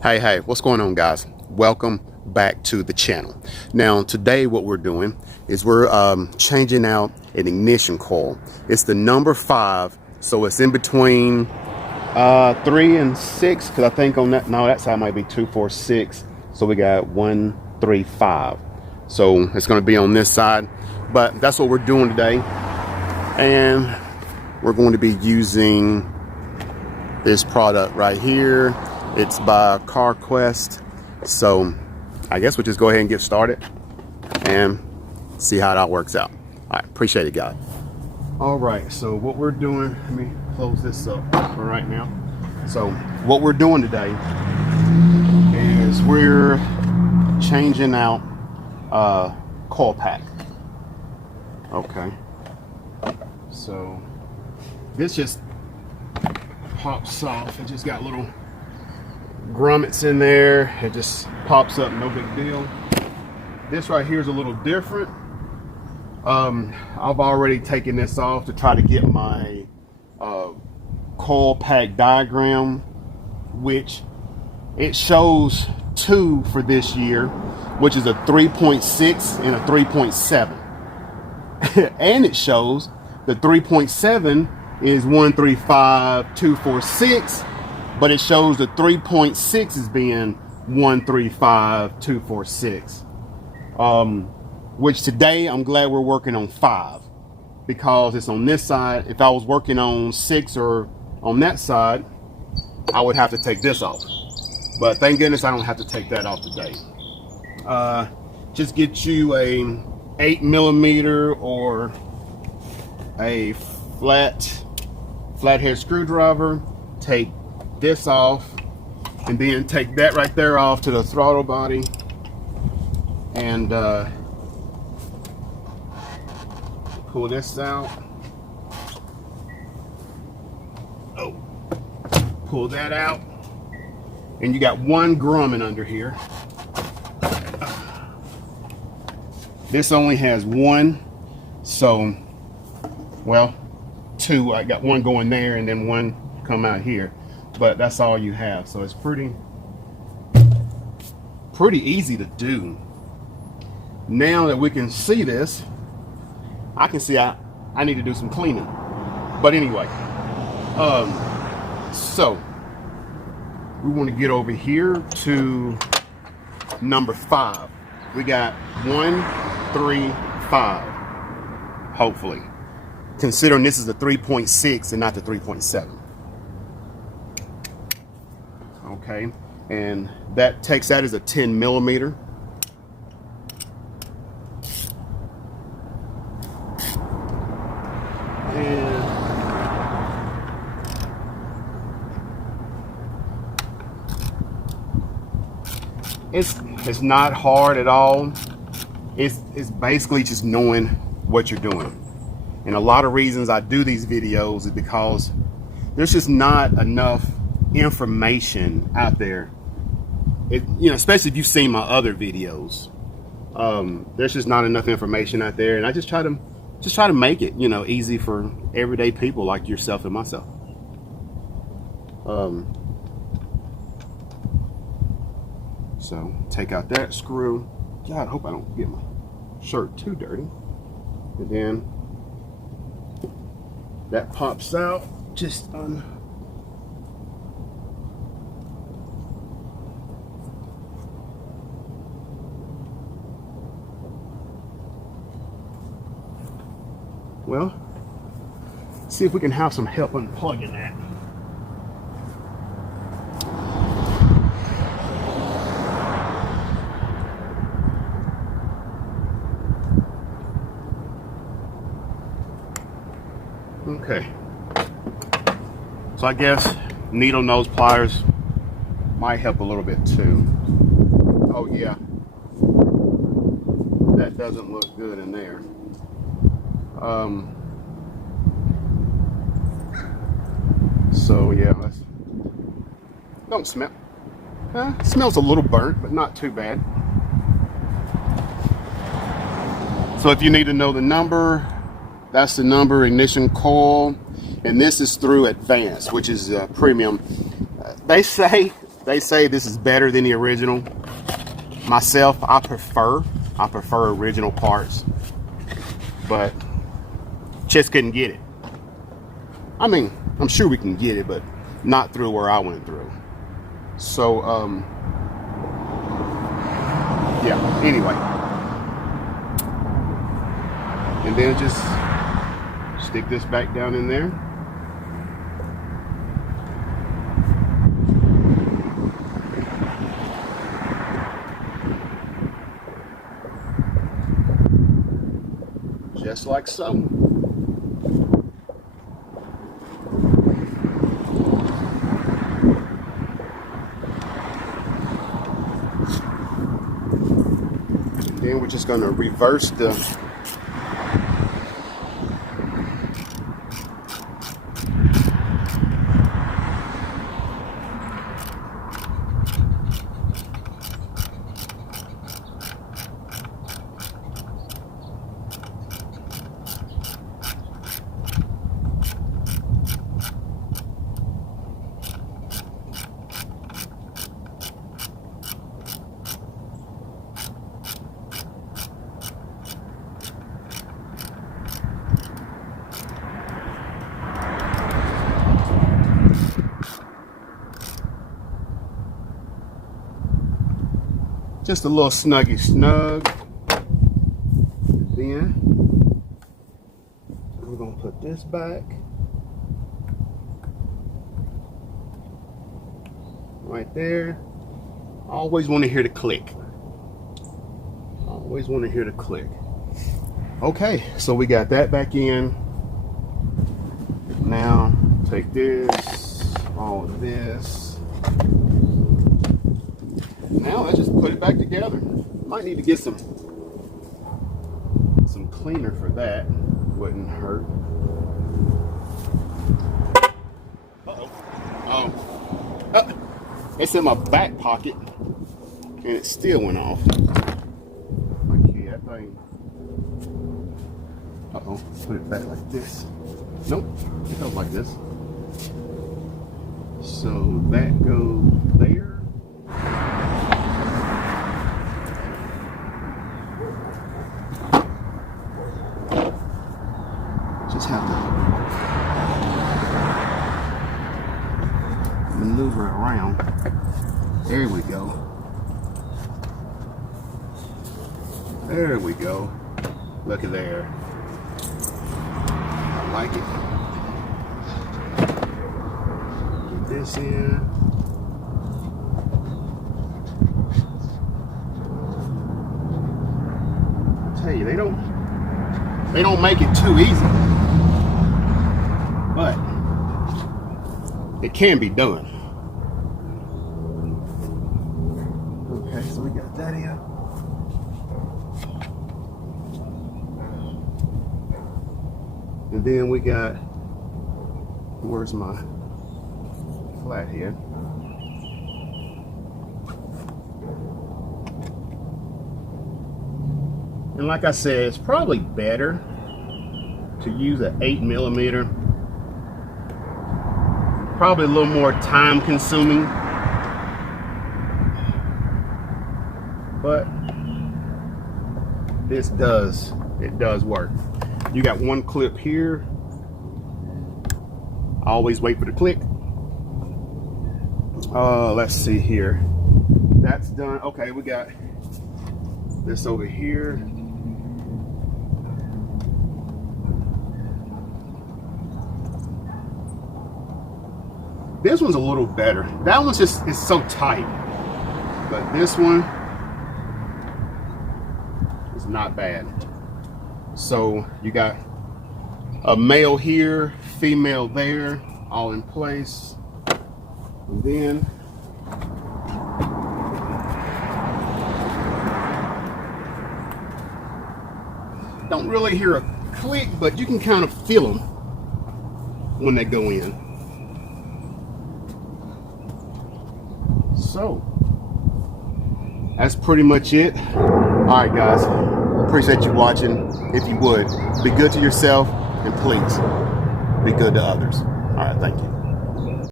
Hey, what's going on, guys? Welcome back to the channel. Now, today what we're doing is we're changing out an ignition coil. It's the number 5, so it's in between 3 and 6, because I think on that side might be 2, 4, 6. So we got 1, 3, 5. So it's going to be on this side, but that's what we're doing today. And we're going to be using this product right here. It's by CarQuest. So I guess we'll just go ahead and get started and see how that works out. All right, appreciate it, guys. All right, so what we're doing, let me close this up for right now. So what we're doing today is we're changing out coil pack. Okay, so this just pops off. It just got little grommets in there. It just pops up, no big deal. This right here is a little different. I've already taken this off to try to get my coil pack diagram, which it shows 2 for this year, which is a 3.6 and a 3.7. And it shows the 3.7 is 135,246, but it shows the 3.6 as being 135,246. Which today I'm glad we're working on 5 because it's on this side. If I was working on 6 or on that side, I would have to take this off. But thank goodness I don't have to take that off today. Just get you a 8mm or a flathead screwdriver. Take this off and then take that right there off to the throttle body and pull this out. Oh, pull that out, and you got 1 grommet under here. This only has 1, so well 2. I got 1 going there and then 1 come out here, but that's all you have. So it's pretty easy to do. Now that we can see this, I can see I need to do some cleaning. But anyway, so we want to get over here to number 5. We got 1, 3, 5. Hopefully, considering this is the 3.6 and not the 3.7. Okay, and that takes that as a 10mm. And it's not hard at all. It's basically just knowing what you're doing. And a lot of reasons I do these videos is because there's just not enough information out there. Especially if you've seen my other videos. There's just not enough information out there, and I just try to make it, easy for everyday people like yourself and myself. So take out that screw. God, I hope I don't get my shirt too dirty. And then that pops out. Just well, see if we can have some help unplugging that. Okay. So I guess needle nose pliers might help a little bit too. Oh yeah. That doesn't look good in there. So yeah, don't smell. It smells a little burnt, but not too bad. So if you need to know the number, that's the number, ignition coil, and this is through Advanced, which is premium. They say They say this is better than the original. Myself, I prefer original parts, but just couldn't get it. I mean, I'm sure we can get it, but not through where I went through. So, yeah, anyway. And then just stick this back down in there. Just like so. And then we're just going to reverse the just a little snuggy snug. Then we're gonna put this back right there. I always want to hear the click. Always want to hear the click. Okay, so we got that back in. Now take this, all of this. Now let's just put it back together. Might need to get some cleaner for that. Wouldn't hurt. It's in my back pocket and it still went off. Okay, that thing. Put it back like this. Nope, it goes like this. So that goes there. Just have to maneuver it around. There we go. There we go. Look at there. I like it. Get this in. I tell you, they don't make it too easy. But it can be done. Okay, so we got that in. And then we got, where's my flathead? And like I said, it's probably better to use an 8mm. Probably a little more time consuming, but it does work. You got one clip here. I always wait for the click. Let's see here. That's done. Okay, we got this over here. This one's a little better. That one's just, it's so tight. But this one is not bad. So you got a male here, female there, all in place. And then don't really hear a click, but you can kind of feel them when they go in. So that's pretty much it. All right, guys, appreciate you watching. If you would, be good to yourself and please be good to others. All right, thank you.